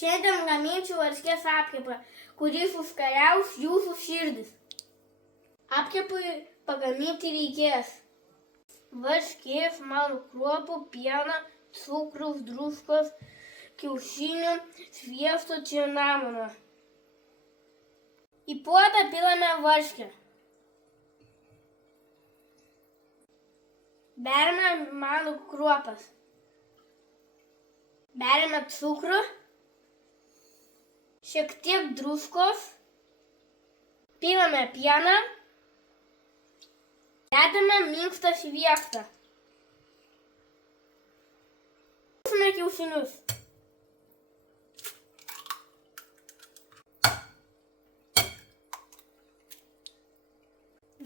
Šiandien gaminsiu varškės apkepą, kuris užkariaus jūsų širdis. Apkepui pagaminti reikės varškės, malų kruopų, pieno, cukraus, druskos, kiaušinių, sviesto, cinamono. Į puodą pilame varškę. Berame malų kruopas. Berame cukrų, šiek tiek druskos, pilame pieną, dedame minkštą sviestą. Sumaišome kiaušinius.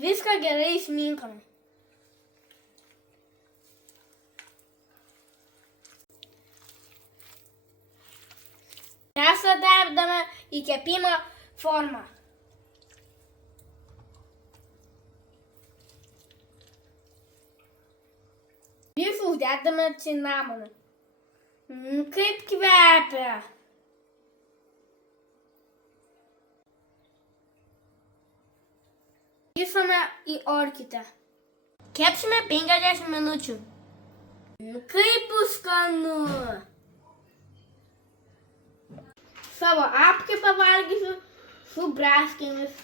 Viską gerai išminkame. Mėsą dedame į kepimo formą. Vis uždedame cinamoną. Kaip kvepia! Įsame į orkaitę. Kepsime 50 minučių. Kaip bus skanu! Savo apkepą valgysiu su braškėmis.